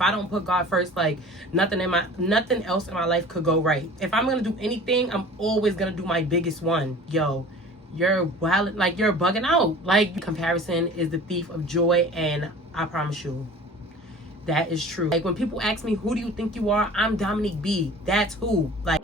if I don't put God first, like nothing else in my life could go right. If I'm gonna do anything, I'm always gonna do my biggest one. Yo, you're wild, like you're bugging out. Like, comparison is the thief of joy, and I promise you that is true. Like, when people ask me, who do you think you are? I'm Dominique B. That's who. Like,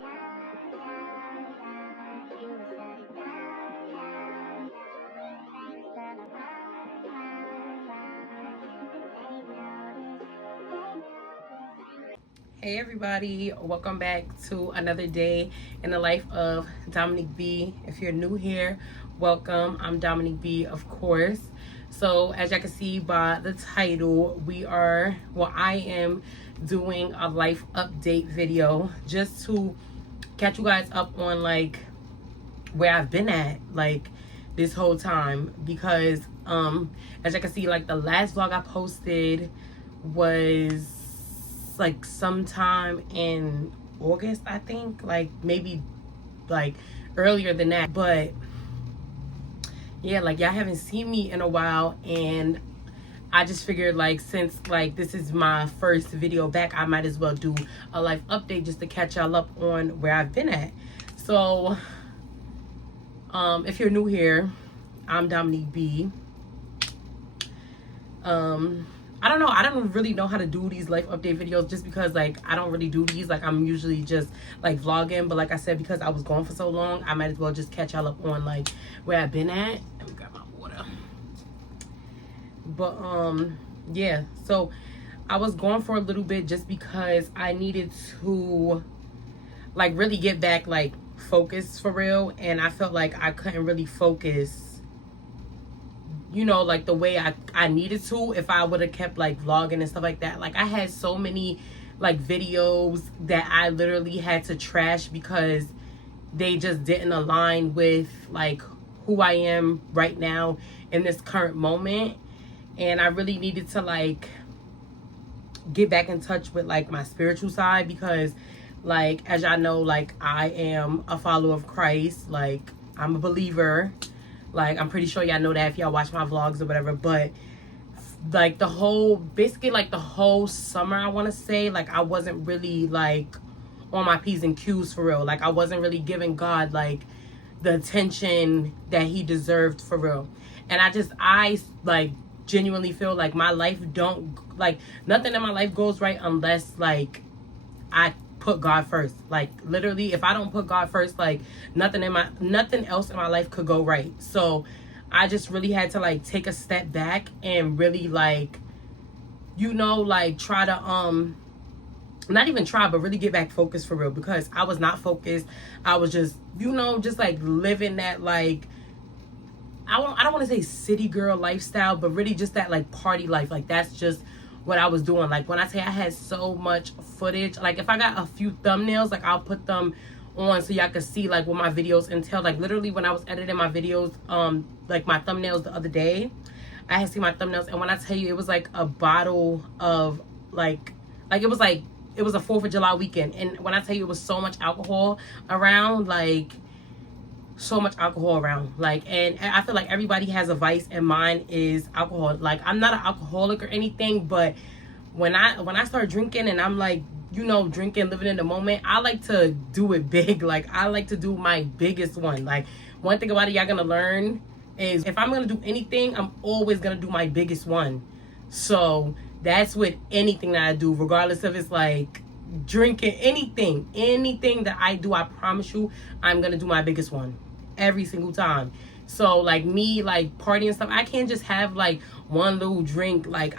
hey everybody, welcome back to another day in the life of Dominique B. If you're new here, welcome. I'm Dominique B, of course. So as y'all can see by the title, I am doing a life update video just to catch you guys up on like where I've been at like this whole time, because as you can see, like the last vlog I posted was like sometime in August, I think, like maybe like earlier than that. But yeah, like y'all haven't seen me in a while, and I just figured like since like this is my first video back, I might as well do a life update just to catch y'all up on where I've been at. So if you're new here, I'm Dominique B. I don't know, I don't really know how to do these life update videos, just because like I don't really do these. Like, I'm usually just like vlogging, but like I said, because I was gone for so long, I might as well just catch y'all up on like where I've been at. Let me grab my water. But yeah, so I was gone for a little bit just because I needed to like really get back like focused for real, and I felt like I couldn't really focus, you know, like the way I needed to if I would have kept like vlogging and stuff like that. Like, I had so many like videos that I literally had to trash because they just didn't align with like who I am right now in this current moment. And I really needed to like get back in touch with like my spiritual side, because like, as y'all know, like I am a follower of Christ. Like, I'm a believer. Like, I'm pretty sure y'all know that if y'all watch my vlogs or whatever. But like basically like the whole summer, I want to say, like I wasn't really like on my P's and Q's for real. Like, I wasn't really giving God like the attention that he deserved for real. And I like genuinely feel like my life nothing in my life goes right unless like I put God first. Like, literally, if I don't put God first, like nothing else in my life could go right. So I just really had to like take a step back and really like, you know, like try to not even try, but really get back focused for real, because I was not focused. I was just, you know, just like living that like, I don't want to say city girl lifestyle, but really just that like party life. Like, that's just what I was doing. Like, when I say I had so much footage, like if I got a few thumbnails, like I'll put them on so y'all can see like what my videos entail. Like, literally, when I was editing my videos, like my thumbnails the other day, I had seen my thumbnails, and when I tell you, it was like a bottle of like it was a 4th of July weekend, and when I tell you, it was so much alcohol around, like so much alcohol around, like, and I feel like everybody has a vice, and mine is alcohol. Like, I'm not an alcoholic or anything, but when I start drinking and I'm like, you know, drinking, living in the moment, I like to do it big. Like, I like to do my biggest one. Like, one thing about it y'all gonna learn is, if I'm gonna do anything, I'm always gonna do my biggest one. So that's with anything that I do, regardless if it's like drinking, anything that I do, I promise you, I'm gonna do my biggest one every single time. So like me, like partying stuff, I can't just have like one little drink. Like,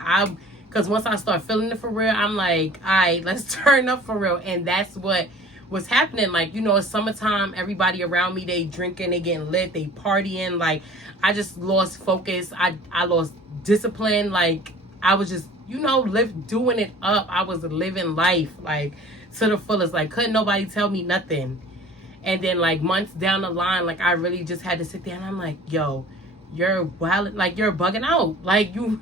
because once I start feeling it for real, I'm like, all right, let's turn up for real. And that's what was happening. Like, you know, it's summertime, everybody around me, they drinking, they getting lit, they partying. Like, I just lost focus. I lost discipline. Like, I was just, you know, doing it up. I was living life like to the fullest. Like, couldn't nobody tell me nothing. And then like months down the line, like I really just had to sit there and I'm like, yo, you're wild, like you're bugging out. Like, you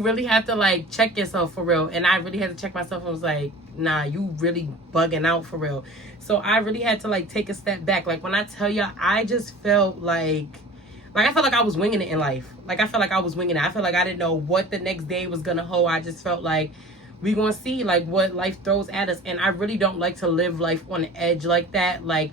really have to like check yourself for real. And I really had to check myself and was like, nah, you really bugging out for real. So I really had to like take a step back. Like, when I tell you, I just felt like I felt like I was winging it in life. Like, I felt like I was winging it. I felt like I didn't know what the next day was gonna hold. I just felt like we gonna see like what life throws at us. And I really don't like to live life on the edge like that. Like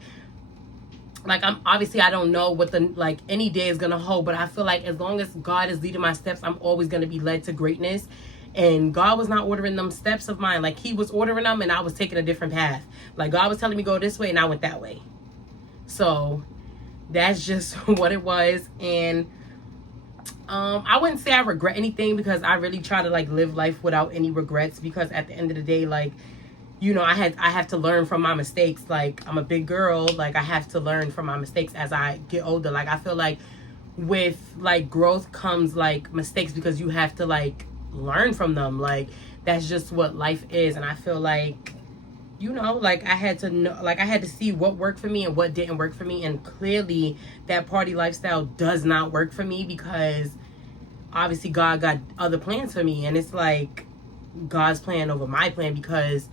I'm obviously, I don't know what the like any day is gonna hold, but I feel like as long as God is leading my steps, I'm always gonna be led to greatness. And God was not ordering them steps of mine. Like he was ordering them and I was taking a different path. Like God was telling me go this way and I went that way. So that's just what it was. And I wouldn't say I regret anything, because I really try to like live life without any regrets, because at the end of the day, like, you know, I have to learn from my mistakes. Like I'm a big girl, like I have to learn from my mistakes as I get older. Like I feel like with like growth comes like mistakes, because you have to like learn from them. Like that's just what life is. And I feel like, you know, like I had to know, like I had to see what worked for me and what didn't work for me. And clearly that party lifestyle does not work for me, because obviously God got other plans for me. And it's like God's plan over my plan, because,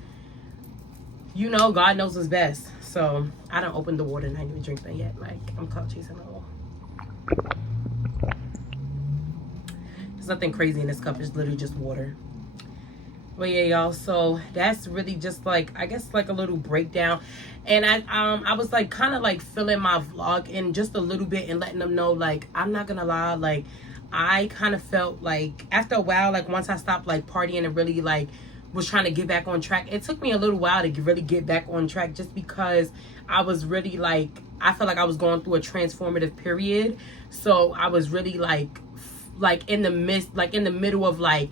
you know, God knows what's best. So I don't open the water and I didn't even drink that yet. Like I'm clout chasing a little. There's nothing crazy in this cup. It's literally just water. But yeah, y'all, so that's really just like, I guess like a little breakdown. And I was like kind of like filling my vlog in just a little bit and letting them know, like, I'm not gonna lie, like I kind of felt like after a while, like once I stopped like partying and really like was trying to get back on track, it took me a little while to really get back on track, just because I was really like, I felt like I was going through a transformative period. So I was really like in the midst, like in the middle of like,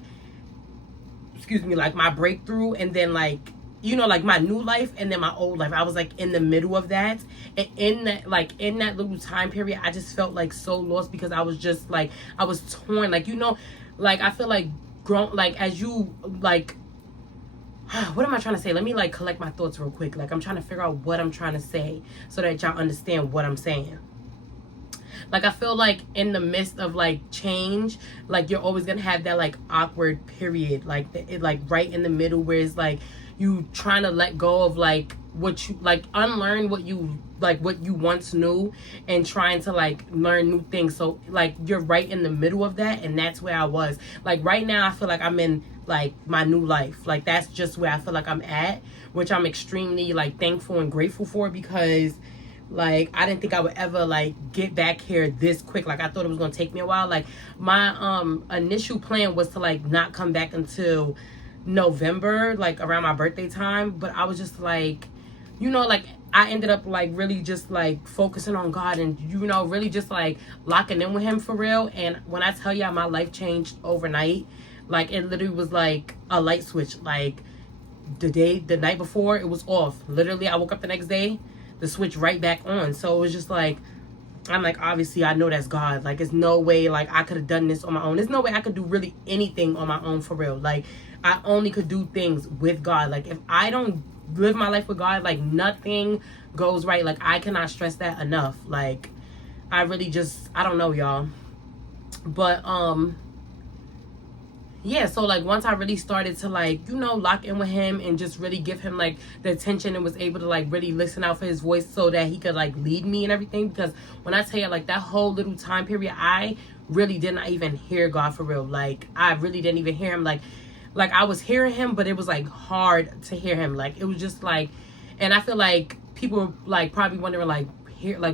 excuse me, like my breakthrough, and then like, you know, like my new life and then my old life. I was like in the middle of that. And in that little time period, I just felt like so lost, because I was just like, I was torn. Like, you know, like I feel like grown, like as you like, what am I trying to say? Let me like collect my thoughts real quick. Like I'm trying to figure out what I'm trying to say so that y'all understand what I'm saying. Like I feel like in the midst of like change, like you're always gonna have that like awkward period, like it like right in the middle, where it's like you trying to let go of like what you like, unlearn what you once knew, and trying to like learn new things. So like you're right in the middle of that, and that's where I was. Like right now I feel like I'm in like my new life. Like that's just where I feel like I'm at, which I'm extremely like thankful and grateful for, because like I didn't think I would ever like get back here this quick. Like I thought it was gonna take me a while. Like my initial plan was to like not come back until November, like around my birthday time. But I was just like, you know, like I ended up like really just like focusing on God, and you know, really just like locking in with him for real. And when I tell y'all my life changed overnight, like it literally was like a light switch. Like the night before it was off. Literally I woke up the next day, the switch right back on. So it was just like, I'm like, obviously I know that's God. Like there's no way like I could have done this on my own. There's no way I could do really anything on my own for real. Like I only could do things with God. Like if I don't live my life with God, like nothing goes right. Like I cannot stress that enough. Like I really just, I don't know, y'all. But yeah, so like once I really started to like, you know, lock in with him and just really give him like the attention, and was able to like really listen out for his voice so that he could like lead me and everything. Because when I tell you like that whole little time period, I really did not even hear God for real. Like I really didn't even hear him. Like I was hearing him, but it was like hard to hear him. Like it was just like, and I feel like people were like probably wondering like,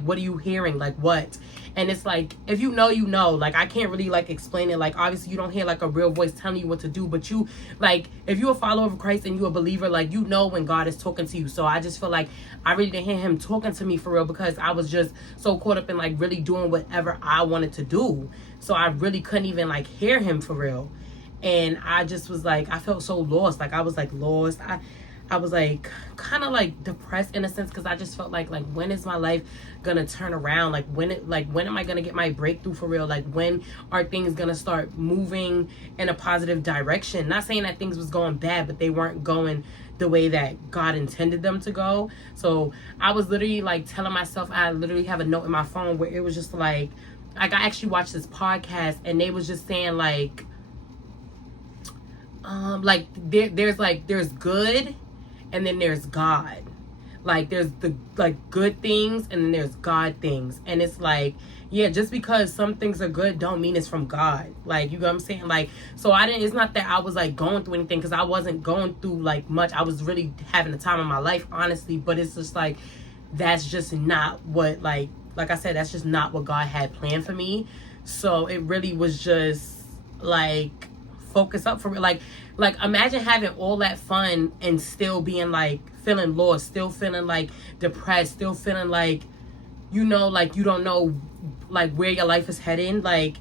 what are you hearing? Like what? And it's like, if you know, you know. Like I can't really like explain it. Like obviously you don't hear like a real voice telling you what to do, but you like, if you're a follower of Christ and you're a believer, like you know when God is talking to you. So I just feel like I really didn't hear him talking to me for real, because I was just so caught up in like really doing whatever I wanted to do. So I really couldn't even like hear him for real. And I just was like, I felt so lost. Like I was like lost. I was like kind of like depressed in a sense, because I just felt like when is my life gonna turn around? Like when am I gonna get my breakthrough for real? Like when are things gonna start moving in a positive direction? Not saying that things was going bad, but they weren't going the way that God intended them to go. So I was literally like telling myself, I literally have a note in my phone where it was just like I actually watched this podcast, and they was just saying like there's good, and then there's God. Like there's the like good things and then there's God things. And it's like, yeah, just because some things are good don't mean it's from God. Like, you know what I'm saying? Like, so it's not that I was like going through anything, because I wasn't going through like much. I was really having the time of my life, honestly. But it's just like, that's just not what, like I said, that's just not what God had planned for me. So it really was just like, focus up for real. Like imagine having all that fun and still being like feeling lost, still feeling like depressed, still feeling like, you know, like you don't know like where your life is heading. Like,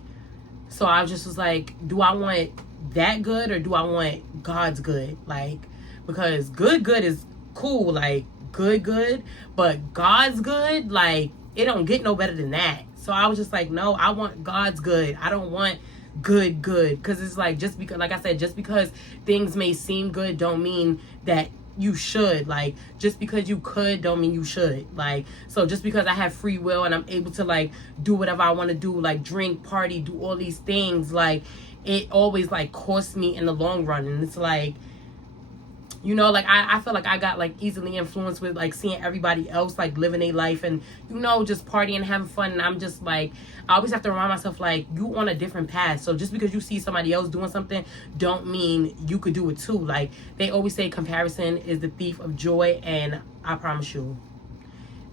so I just was like, do I want that good or do I want God's good? Like, because good is cool, like good, but God's good, like it don't get no better than that. So I was just like, no, I want God's good. I don't want good, because it's like, just because, like I said, just because things may seem good don't mean that you should. Like, just because you could don't mean you should. Like, so just because I have free will and I'm able to like do whatever I want to do, like drink, party, do all these things, like it always like costs me in the long run. And it's like, you know, like I feel like I got like easily influenced with like seeing everybody else like living their life and, you know, just partying and having fun. And I'm just like, I always have to remind myself, like, you on a different path. So just because you see somebody else doing something don't mean you could do it too. Like they always say comparison is the thief of joy, and I promise you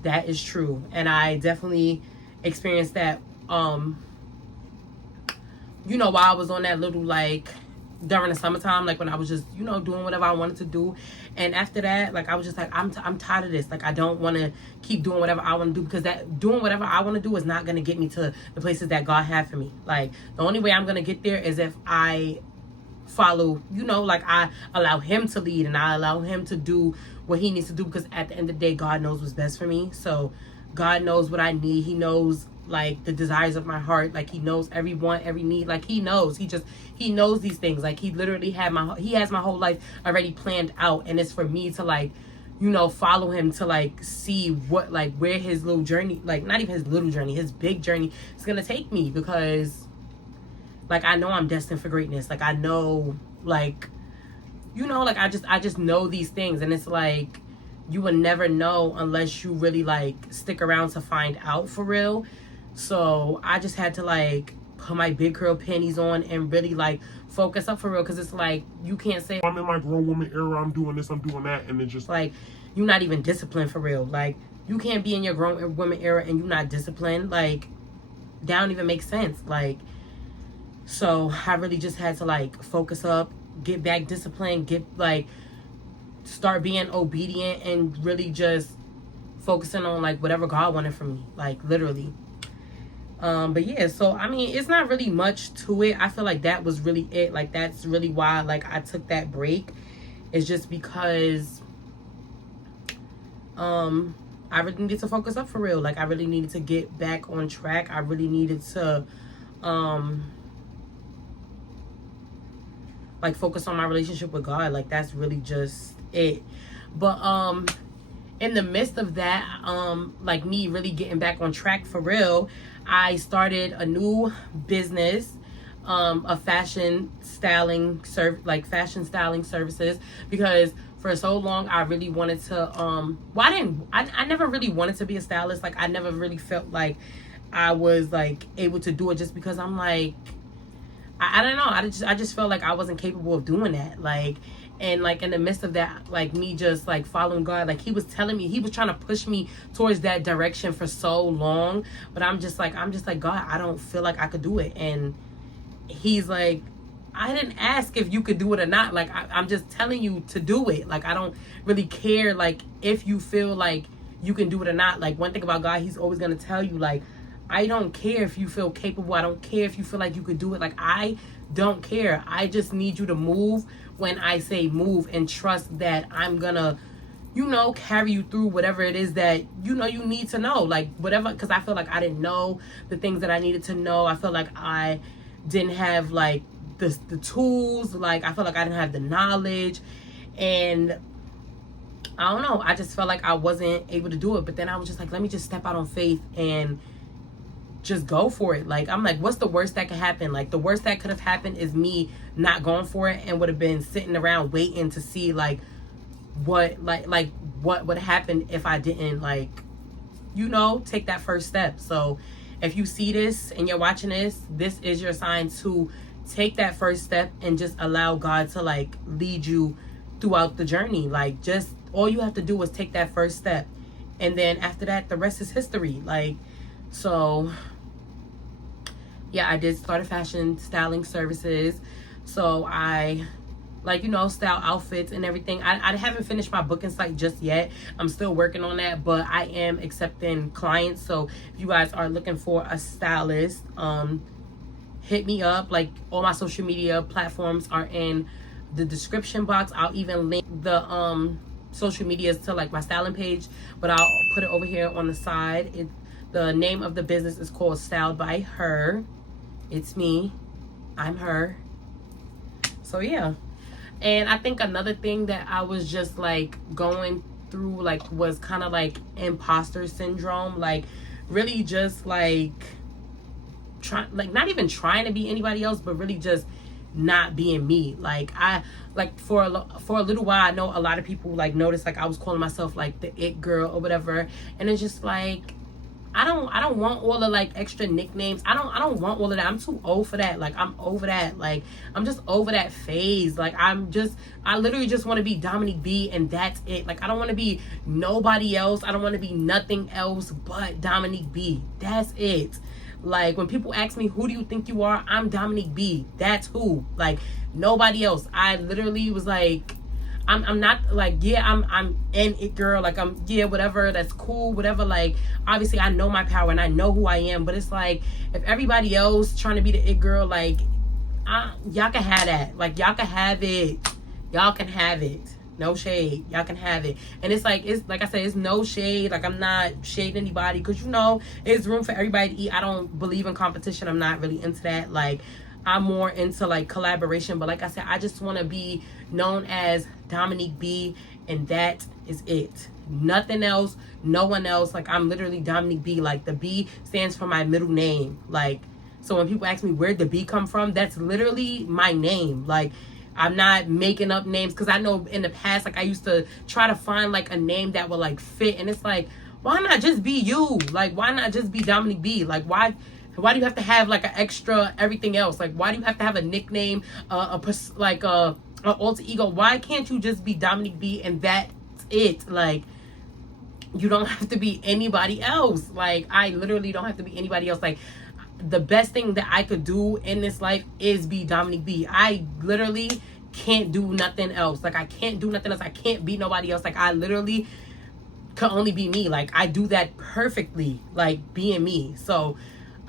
that is true. And I definitely experienced that, you know, while I was on that little like during the summertime, like when I was just, you know, doing whatever I wanted to do. And after that, like I was just like, I'm tired of this. Like I don't want to keep doing whatever I want to do, because that doing whatever I want to do is not going to get me to the places that God had for me. Like the only way I'm going to get there is if I follow, you know, like I allow him to lead and I allow him to do what he needs to do, because at the end of the day, God knows what's best for me. So God knows what I need. He knows like the desires of my heart. Like he knows every want, every need. Like he knows. He knows these things. Like he literally has my whole life already planned out, and it's for me to like, you know, follow him to like see what, like where his little journey, like not even his little journey, his big journey is gonna take me. Because like I know I'm destined for greatness. Like I know, like, you know, like I just know these things. And it's like, you will never know unless you really like stick around to find out for real. So I just had to like put my big curl panties on and really like focus up for real. Because it's like, you can't say I'm in my grown woman era, I'm doing this, I'm doing that, and it's just like, you're not even disciplined for real. Like you can't be in your grown woman era and you're not disciplined. Like that don't even make sense. Like, so I really just had to like focus up, get back disciplined, get like start being obedient, and really just focusing on like whatever God wanted from me, like literally. But yeah, so I mean, it's not really much to it. I feel like that was really it. Like that's really why like I took that break. It's just because I really needed to focus up for real. Like I really needed to get back on track. I really needed to like focus on my relationship with God. Like that's really just it. But in the midst of that, like me really getting back on track for real, I started a new business, a fashion styling services, because for so long I really wanted to I never really wanted to be a stylist. Like I never really felt like I was like able to do it, just because I'm like, I don't know, I just felt like I wasn't capable of doing that. Like, and like in the midst of that, like me just like following God, like he was telling me, he was trying to push me towards that direction for so long, but I'm just like, God, I don't feel like I could do it. And he's like, I didn't ask if you could do it or not. Like I'm just telling you to do it. Like I don't really care like if you feel like you can do it or not. Like one thing about God, he's always gonna tell you, like, I don't care if you feel capable. I don't care if you feel like you could do it. Like I don't care. I just need you to move when I say move, and trust that I'm gonna, you know, carry you through whatever it is that, you know, you need to know. Like whatever, because I feel like I didn't know the things that I needed to know. I feel like I didn't have like the tools. Like I felt like I didn't have the knowledge, and I don't know, I just felt like I wasn't able to do it. But then I was just like, let me just step out on faith and just go for it. Like I'm like, what's the worst that could happen? Like the worst that could have happened is me not going for it, and would have been sitting around waiting to see like what, like what would happen if I didn't, like, take that first step. So if you see this and you're watching this is your sign to take that first step and just allow God to, like, lead you throughout the journey. Like, just all you have to do is take that first step, and then after that, the rest is history. Like, so yeah, I did start a fashion styling services. So I, like, style outfits and everything. I haven't finished my booking site just yet. I'm still working on that, but I am accepting clients. So if you guys are looking for a stylist, hit me up. Like, all my social media platforms are in the description box. I'll even link the social medias to, like, my styling page, but I'll put it over here on the side. The name of the business is called Styled by Her. It's me. I'm her. So yeah. And I think another thing that I was just, like, going through, like, was kind of like imposter syndrome. Like, really just, like, not even trying to be anybody else, but really just not being me. Like, for a little while, I know a lot of people, like, noticed, like, I was calling myself, like, the it girl or whatever. And it's just like, I don't want all the, like, extra nicknames. I don't want all of that. I'm too old for that. Like, I'm over that. Like, I'm just over that phase. Like, I literally just want to be Dominique B, and that's it. Like, I don't want to be nobody else. I don't want to be nothing else but Dominique B. That's it. Like, when people ask me, who do you think you are? I'm Dominique B. That's who. Like, nobody else. I literally was like, I'm not, like, yeah, I'm an it girl. Like, whatever, that's cool, whatever. Like, obviously I know my power and I know who I am, but it's like, if everybody else trying to be the it girl, like, y'all can have that. Like, y'all can have it. Y'all can have it. No shade. Y'all can have it. And it's like I said, it's no shade. Like, I'm not shading anybody, because, it's room for everybody to eat. I don't believe in competition. I'm not really into that. Like, I'm more into, like, collaboration. But like I said, I just want to be known as Dominique B, and that is it. Nothing else, no one else. Like, I'm literally Dominique B. Like, the B stands for my middle name. Like, so when people ask me where'd the B come from, that's literally my name. Like, I'm not making up names, because I know in the past, like, I used to try to find, like, a name that would, like, fit, and it's like, why not just be you? Like, why not just be Dominique B? Like, why do you have to have, like, an extra everything else? Like, why do you have to have a nickname, an alter ego? Why can't you just be Dominique B, and that's it? Like, you don't have to be anybody else. Like, I literally don't have to be anybody else. Like, the best thing that I could do in this life is be Dominique B. I literally can't do nothing else. Like, I can't do nothing else. I can't be nobody else. Like, I literally can only be me. Like, I do that perfectly, like, being me. So,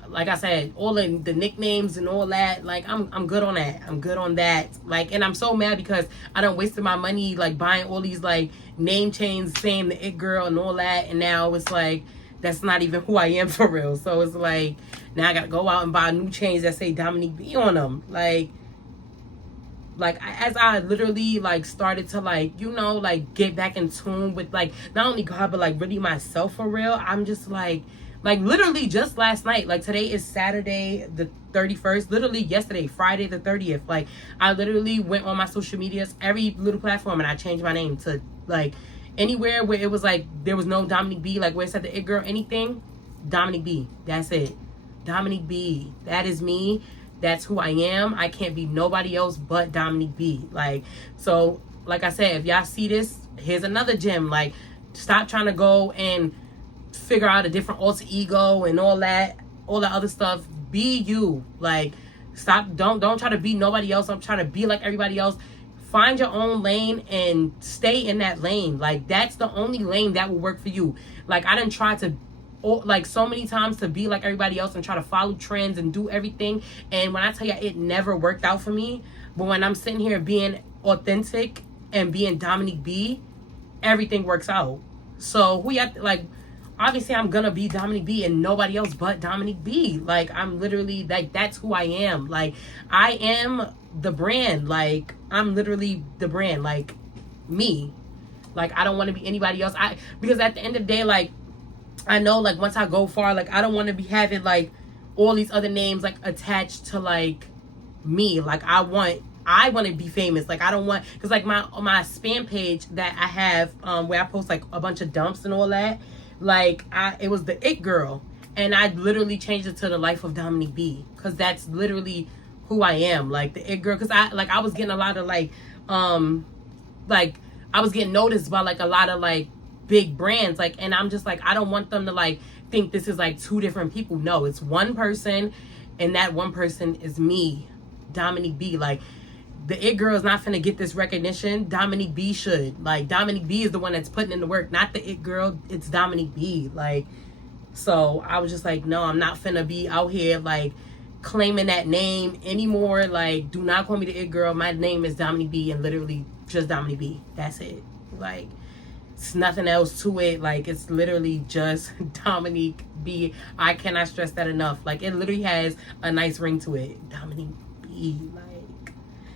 like I said, all the nicknames and all that, like, I'm good on that. I'm good on that. Like, and I'm so mad because I done wasted my money, like, buying all these, like, name chains saying the it girl and all that, and now it's like, that's not even who I am for real. So it's like, now I gotta go out and buy new chains that say Dominique B on them. Like, as I literally, like, started to, like, like, get back in tune with, like, not only God, but, like, really myself for real, I'm just like, literally just last night, like, today is Saturday the 31st, literally yesterday, Friday the 30th, like, I literally went on my social medias, every little platform, and I changed my name to, like, anywhere where it was, like, there was no Dominique B, like, where it said the it girl, anything, Dominique B, that's it. Dominique B, that is me. That's who I am. I can't be nobody else but Dominique B. Like, so, like I said, if y'all see this, here's another gem. Like, stop trying to go and figure out a different alter ego and all that other stuff. Be you. Like, stop. Don't try to be nobody else. I'm trying to be like everybody else. Find your own lane and stay in that lane. Like, that's the only lane that will work for you. Like, I done tried to, like, so many times to be like everybody else and try to follow trends and do everything. And when I tell you, it never worked out for me. But when I'm sitting here being authentic and being Dominique B, everything works out. So who you like? Obviously, I'm gonna be Dominique B and nobody else but Dominique B. Like, I'm literally, like, that's who I am. Like, I am the brand. Like, I'm literally the brand. Like, me. Like, I don't want to be anybody else. Because at the end of the day, like, I know, like, once I go far, like, I don't want to be having, like, all these other names, like, attached to, like, me. Like, I want I want to be famous. Like, I don't want, because like my spam page that I have, where I post like a bunch of dumps and all that, like it was the It Girl, and I literally changed it to the Life of Dominique B, because that's literally who I am, like the It Girl. Because I was getting a lot of like I was getting noticed by like a lot of like big brands, like, and I'm just like, I don't want them to like think this is like two different people. No, it's one person, and that one person is me, Dominique B. Like, the It Girl is not finna get this recognition. Dominique B should. Like, Dominique B is the one that's putting in the work, not the It Girl. It's Dominique B. Like, so I was just like, no, I'm not finna be out here like claiming that name anymore. Like, do not call me the It Girl. My name is Dominique B, and literally just Dominique B. That's it. Like, it's nothing else to it. Like, it's literally just Dominique B. I cannot stress that enough. Like, it literally has a nice ring to it. Dominique B. Like,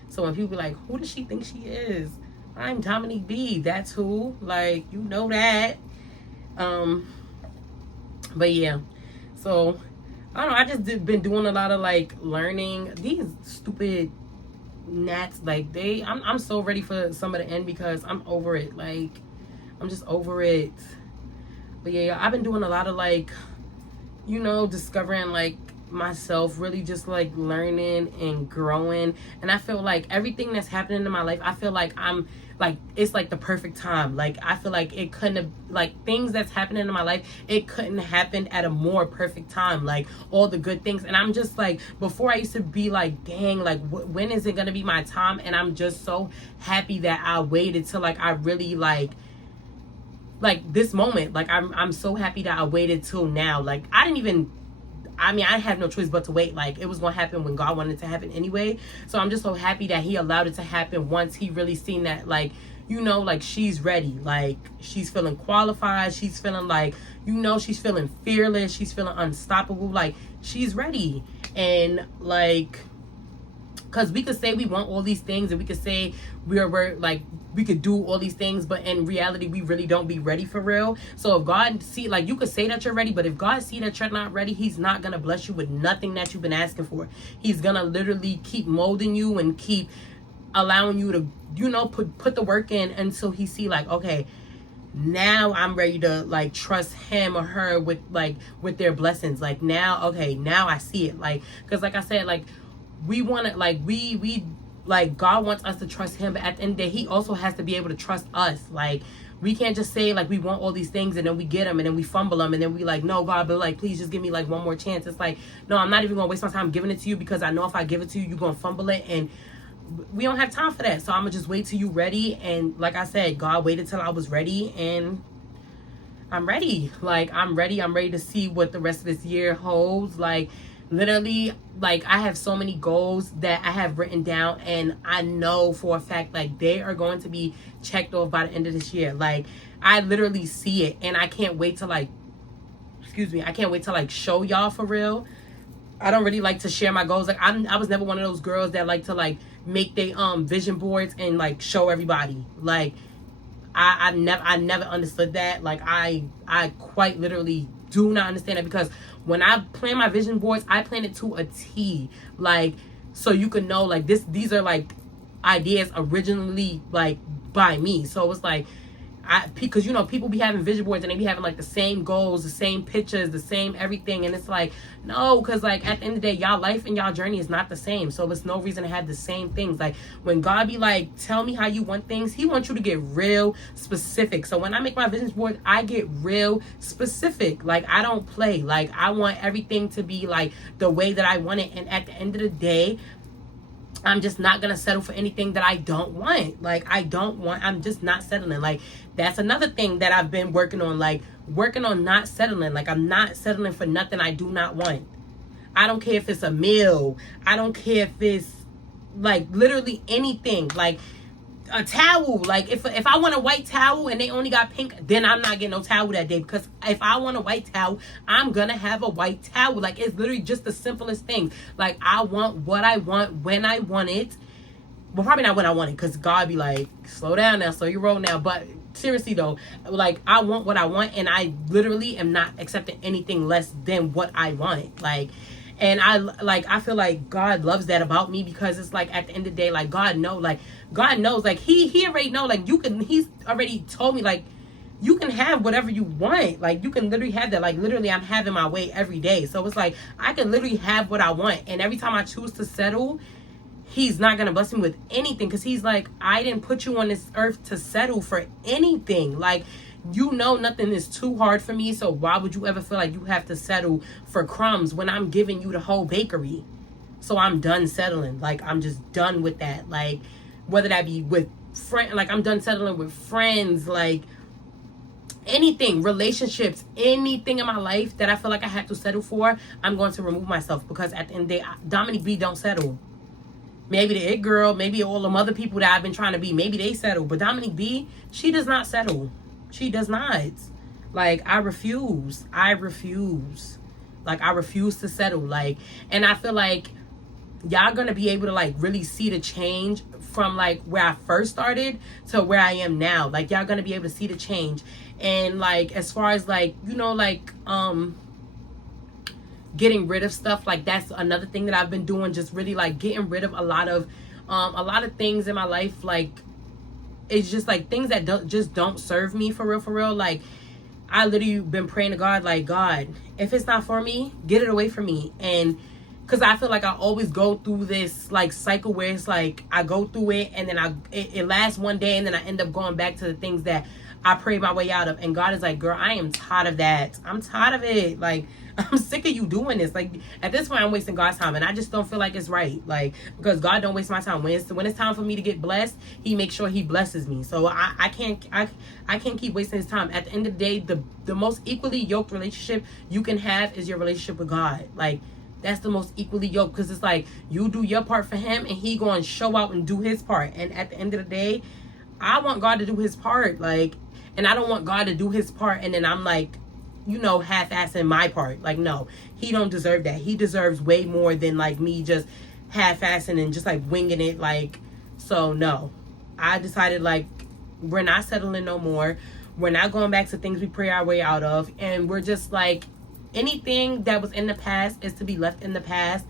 so when people be like, who does she think she is? I'm Dominique B. That's who. Like, you know that. But yeah. So, I don't know. I just been doing a lot of, like, learning. These stupid gnats, like, I'm so ready for summer to end, because I'm over it. Like, I'm just over it. But yeah, I've been doing a lot of like, you know, discovering like myself, really just like learning and growing. And I feel like everything that's happening in my life, I feel like I'm like, it's like the perfect time. Like, I feel like it couldn't have, like, things that's happening in my life, it couldn't happen at a more perfect time. Like, all the good things. And I'm just like, before I used to be like, dang, like, when is it gonna be my time? And I'm just so happy that I waited till like I really like this moment. Like, I'm so happy that I waited till now. Like, I had no choice but to wait. Like, it was gonna happen when God wanted it to happen anyway. So I'm just so happy that he allowed it to happen once he really seen that, like, you know, like, she's ready. Like, she's feeling qualified. She's feeling like, you know, she's feeling fearless. She's feeling unstoppable. Like, she's ready. And like, because we could say we want all these things, and we could say we're like, we could do all these things, but in reality, we really don't be ready for real. So if God see, like, you could say that you're ready, but if God see that you're not ready, he's not going to bless you with nothing that you've been asking for. He's going to literally keep molding you and keep allowing you to, you know, put the work in until he see like, okay, now I'm ready to like trust him or her with their blessings. Like, now, okay, now I see it. Like, because like I said, like, we want to, like, we like, God wants us to trust him, but at the end of the day, he also has to be able to trust us. Like, we can't just say like we want all these things and then we get them and then we fumble them and then we like, no, God, but like, please just give me like one more chance. It's like, no, I'm not even gonna waste my time giving it to you, because I know if I give it to you, you're gonna fumble it, and we don't have time for that. So I'm gonna just wait till you ready. And like I said, God waited till I was ready, and I'm ready. Like, I'm ready to see what the rest of this year holds. Like, literally, like, I have so many goals that I have written down, and I know for a fact, like, they are going to be checked off by the end of this year. Like, I literally see it, and I can't wait to like, I can't wait to like show y'all for real. I don't really like to share my goals. Like, I was never one of those girls that like to like make they vision boards and like show everybody. Like, I never understood that. Like, I quite literally do not understand it, because when I plan my vision boards, I plan it to a T. Like, so you can know, like, these are like ideas originally like by me. So it's like, because you know, people be having vision boards and they be having like the same goals, the same pictures, the same everything, and it's like, no, because like at the end of the day, y'all life and y'all journey is not the same. So it's no reason to have the same things. Like, when God be like, tell me how you want things, he wants you to get real specific. So when I make my vision board, I get real specific. Like, I don't play. Like, I want everything to be like the way that I want it. And at the end of the day, I'm just not going to settle for anything that I don't want. Like, I'm just not settling. Like, that's another thing that I've been working on. Like, working on not settling. Like, I'm not settling for nothing I do not want. I don't care if it's a meal. I don't care if it's, like, literally anything. Like, a towel. Like, if I want a white towel and they only got pink, then I'm not getting no towel that day, because if I want a white towel, I'm gonna have a white towel. Like, it's literally just the simplest things. Like, I want what I want when I want it. Well, probably not when I want it, because God be like, slow down now, slow your roll now. But seriously though, like, I want what I want, and I literally am not accepting anything less than what I want. Like, And I feel like God loves that about me, because it's like at the end of the day, like God knows, like he already know, like he's already told me, like, you can have whatever you want. Like, you can literally have that. Like, literally, I'm having my way every day. So it's like, I can literally have what I want. And every time I choose to settle, he's not going to bless me with anything. Because he's like, I didn't put you on this earth to settle for anything. Like, you know, nothing is too hard for me. So why would you ever feel like you have to settle for crumbs when I'm giving you the whole bakery? So I'm done settling. Like, I'm just done with that. Like, whether that be with friends, like, I'm done settling with friends, like, anything, relationships, anything in my life that I feel like I have to settle for, I'm going to remove myself. Because at the end of the day, Dominique B don't settle. Maybe the it girl, maybe all them other people that I've been trying to be, maybe they settle. But Dominique B, she does not settle. She does not. Like, I refuse. Like, I refuse to settle. Like, and I feel like y'all gonna be able to, like, really see the change from, like, where I first started to where I am now. Like, y'all gonna be able to see the change. And, like, as far as, like, you know, like, getting rid of stuff, like, that's another thing that I've been doing. Just really, like, getting rid of a lot of things in my life. Like, it's just, like, things that don't serve me for real. Like, I literally been praying to God, like, God, if it's not for me, get it away from me. And because I feel like I always go through this, like, cycle where it's like I go through it, and then it lasts one day, and then I end up going back to the things that I prayed my way out of. And God is like, girl, I am tired of that. I'm tired of it. Like, I'm sick of you doing this. Like, at this point, I'm wasting God's time, and I just don't feel like it's right. Like, because God don't waste my time. When it's time for me to get blessed, He makes sure He blesses me. So I can't keep wasting His time. At the end of the day, the most equally yoked relationship you can have is your relationship with God. Like, that's the most equally yoked, because it's like, you do your part for Him, and He going to show out and do His part. And at the end of the day, I want God to do His part. Like, and I don't want God to do His part and then I'm like, you know, half-assing my part. Like, no, He don't deserve that. He deserves way more than, like, me just half-assing and just, like, winging it. Like, so no, I decided, like, we're not settling no more. We're not going back to things we pray our way out of. And we're just, like, anything that was in the past is to be left in the past.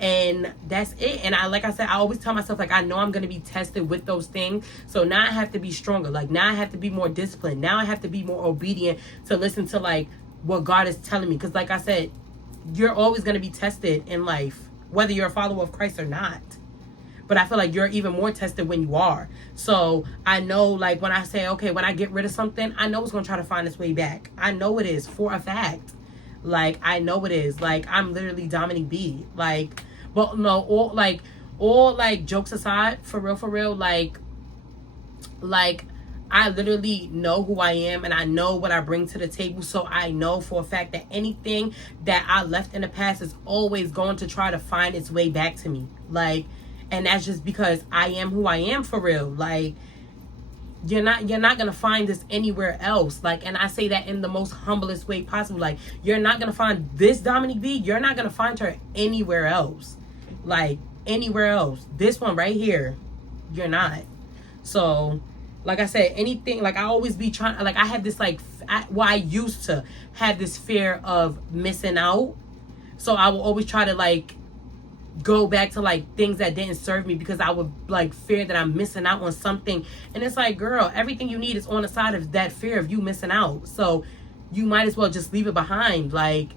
And that's it. And like I said, I always tell myself, like, I know I'm going to be tested with those things. So now I have to be stronger. Like, now I have to be more disciplined. Now I have to be more obedient to listen to, like, what God is telling me. Because, like I said, you're always going to be tested in life, whether you're a follower of Christ or not. But I feel like you're even more tested when you are. So I know, like, when I say, okay, when I get rid of something, I know it's going to try to find its way back. I know it is, for a fact. Like, I know it is. Like, I'm literally Dominique B. Like, but no, all jokes aside, for real, like I literally know who I am, and I know what I bring to the table. So I know for a fact that anything that I left in the past is always going to try to find its way back to me. Like, and that's just because I am who I am, for real. Like, you're not gonna find this anywhere else. Like, and I say that in the most humblest way possible. Like, you're not gonna find this Dominique B. You're not gonna find her anywhere else. Like, anywhere else. This one right here, you're not. So, like I said, anything, like, I always be trying, like, I have this, like, I used to have this fear of missing out. So I will always try to, like, go back to, like, things that didn't serve me, because I would, like, fear that I'm missing out on something. And it's like, girl, everything you need is on the side of that fear of you missing out. So you might as well just leave it behind. Like,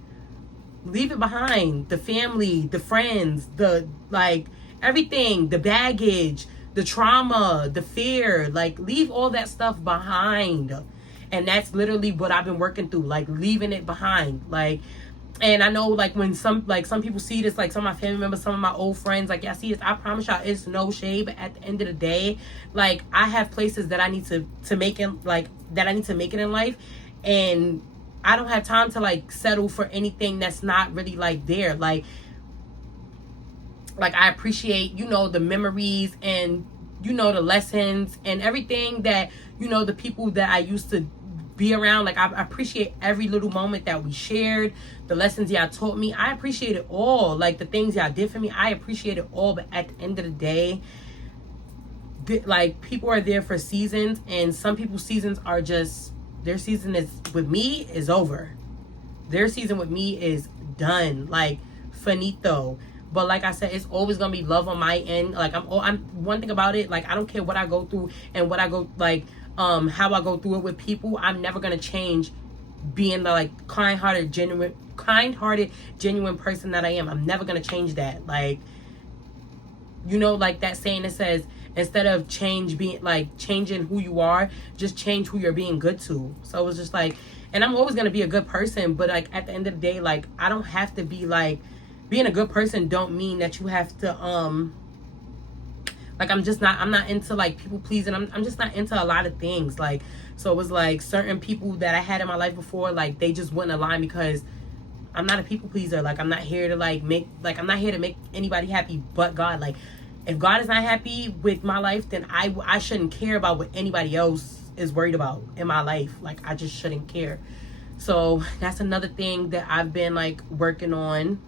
leave it behind. The family, the friends, the, like, everything, the baggage, the trauma, the fear, like, leave all that stuff behind. And that's literally what I've been working through, like, leaving it behind. Like, and I know, like, when some people see this, like, some of my family members, some of my old friends, like, y'all see this, I promise y'all, it's no shade. But at the end of the day, like, I have places that I need to make it, like, that I need to make it in life. And I don't have time to, like, settle for anything that's not really, like, there. Like, I appreciate, you know, the memories and, you know, the lessons and everything that, you know, the people that I used to be around. Like, I appreciate every little moment that we shared, the lessons y'all taught me. I appreciate it all. Like, the things y'all did for me, I appreciate it all. But at the end of the day, like, people are there for seasons, and some people's seasons are just, their season is with me is over. Their season with me is done. Like, finito. But like I said, it's always gonna be love on my end. Like I'm one thing about it, like I don't care what I go through and what I go like how I go through it with people. I'm never gonna change being the like kind-hearted, genuine person that I am. I'm never gonna change that. Like, you know, like that saying that says, instead of changing who you are, just change who you're being good to. So it's just like, and I'm always gonna be a good person, but like at the end of the day, like I don't have to be like, being a good person don't mean that you have to like I'm not into like people pleasing. I'm just not into a lot of things. Like, so it was like certain people that I had in my life before, like they just wouldn't align because I'm not a people pleaser. Like I'm not here to I'm not here to make anybody happy but God. Like if God is not happy with my life, then I shouldn't care about what anybody else is worried about in my life. Like I just shouldn't care. So that's another thing that I've been like working on.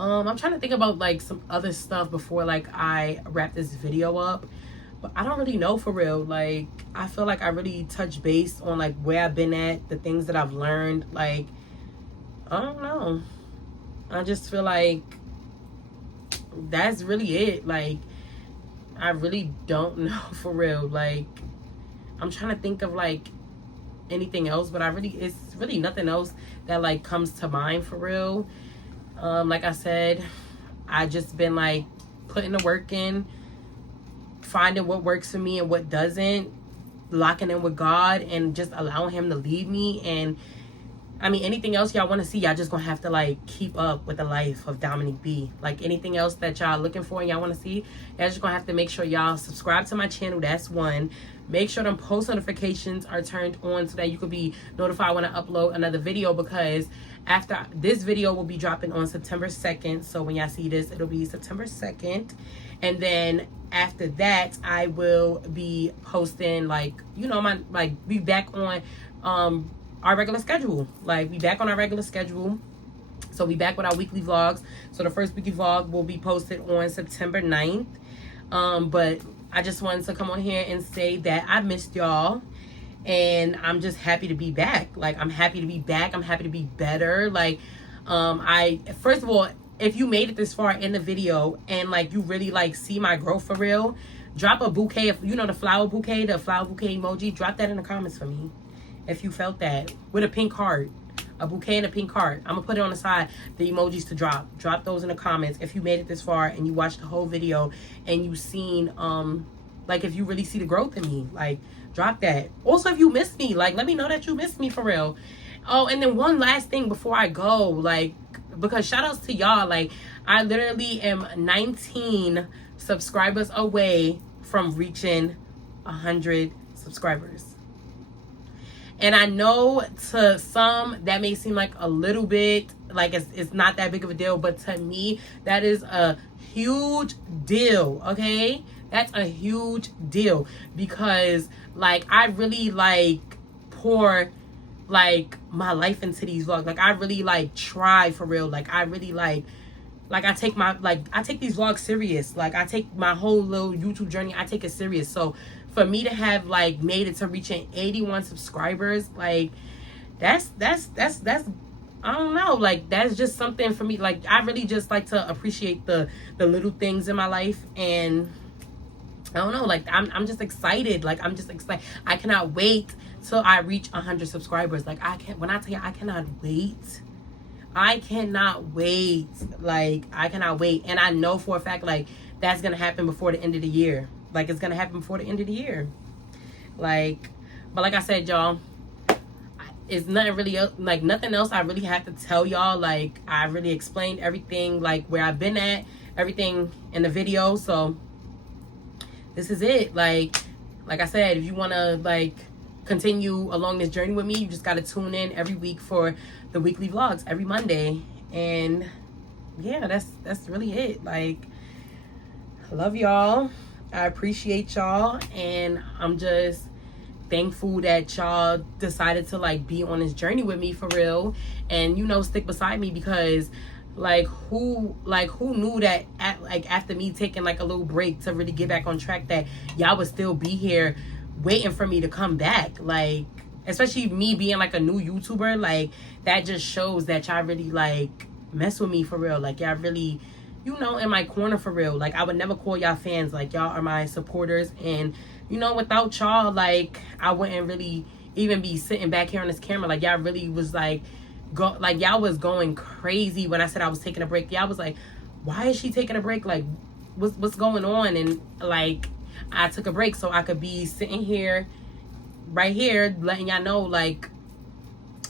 I'm trying to think about like some other stuff before like I wrap this video up, but I don't really know for real. Like I feel like I really touched base on like where I've been at, the things that I've learned. Like I don't know, I just feel like that's really it. Like I really don't know for real. Like I'm trying to think of like anything else, but it's really nothing else that like comes to mind for real. Like I said, I just been like putting the work in, finding what works for me and what doesn't, locking in with God and just allowing him to lead me. And I mean, anything else y'all want to see, y'all just gonna have to like keep up with the life of Dominique B. Like anything else that y'all looking for and y'all want to see, y'all just gonna have to make sure y'all subscribe to my channel. That's one. Make sure them post notifications are turned on so that you could be notified when I upload another video, because after this video will be dropping on September 2nd. So when y'all see this, it'll be September 2nd. And then after that, I will be posting like, you know, be back on our regular schedule. Like we back on our regular schedule. So we back with our weekly vlogs. So the first weekly vlog will be posted on September 9th. But I just wanted to come on here and say that I missed y'all. And I'm just happy to be back. Like, I'm happy to be back. I'm happy to be better. Like, first of all, if you made it this far in the video and, like, you really, like, see my growth for real, drop a bouquet of, you know, the flower bouquet emoji. Drop that in the comments for me if you felt that. With a pink heart. A bouquet and a pink heart. I'm going to put it on the side, the emojis to drop. Drop those in the comments if you made it this far and you watched the whole video and you seen, like, if you really see the growth in me. Like, drop that. Also, if you missed me, like, let me know that you missed me for real. Oh, and then one last thing before I go, like, because shout outs to y'all. Like, I literally am 19 subscribers away from reaching 100 subscribers. And I know to some that may seem like a little bit, like it's not that big of a deal, but to me, that is a huge deal, okay? That's a huge deal because, like, I really, like, pour, like, my life into these vlogs. Like, I really, like, try for real. Like, I really, like I take these vlogs serious. Like, I take my whole little YouTube journey, I take it serious. So, for me to have, like, made it to reaching 81 subscribers, like, that's I don't know, like, that's just something for me. Like, I really just like to appreciate the little things in my life. And I don't know, like, I'm just excited. Like, I'm just excited. I cannot wait till I reach 100 subscribers. Like, when I tell you I cannot wait, I cannot wait. Like, I cannot wait. And I know for a fact, like, that's gonna happen before the end of the year. Like, it's gonna happen before the end of the year. Like, but like I said, y'all, it's nothing really else, like, nothing else I really have to tell y'all. Like, I really explained everything, like, where I've been at, everything in the video. So this is it. Like I said, if you want to, like, continue along this journey with me, you just got to tune in every week for the weekly vlogs every Monday. And yeah, that's really it. Like, I love y'all. I appreciate y'all. And I'm just thankful that y'all decided to, like, be on this journey with me for real. And, you know, stick beside me, because who knew that after me taking, like, a little break to really get back on track, that y'all would still be here waiting for me to come back. Like, especially me being, like, a new YouTuber, like, that just shows that y'all really, like, mess with me for real. Like, y'all really, you know, in my corner for real. Like, I would never call y'all fans. Like, y'all are my supporters. And, you know, without y'all, like, I wouldn't really even be sitting back here on this camera. Like, y'all really was like, y'all was going crazy when I said I was taking a break. Y'all was like, why is she taking a break? Like, what's going on? And, like, I took a break so I could be sitting here, right here, letting y'all know, like,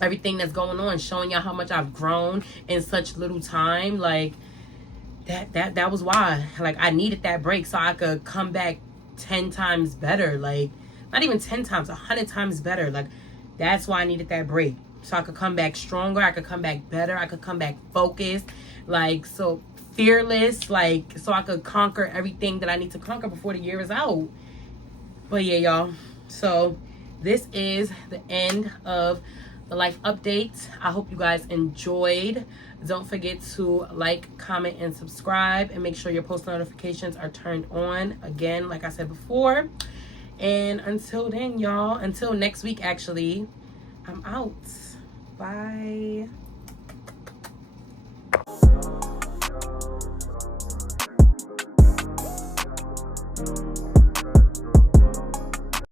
everything that's going on, showing y'all how much I've grown in such little time. Like, that was why. Like, I needed that break so I could come back 10 times better. Like, not even 10 times, 100 times better. Like, that's why I needed that break. So I could come back stronger. I could come back better. I could come back focused. Like, so fearless. Like, so I could conquer everything that I need to conquer before the year is out. But yeah, y'all. So this is the end of the life update. I hope you guys enjoyed. Don't forget to like, comment, and subscribe, and make sure your post notifications are turned on. Again, like I said before. And until then, y'all, until next week, actually, I'm out. Bye.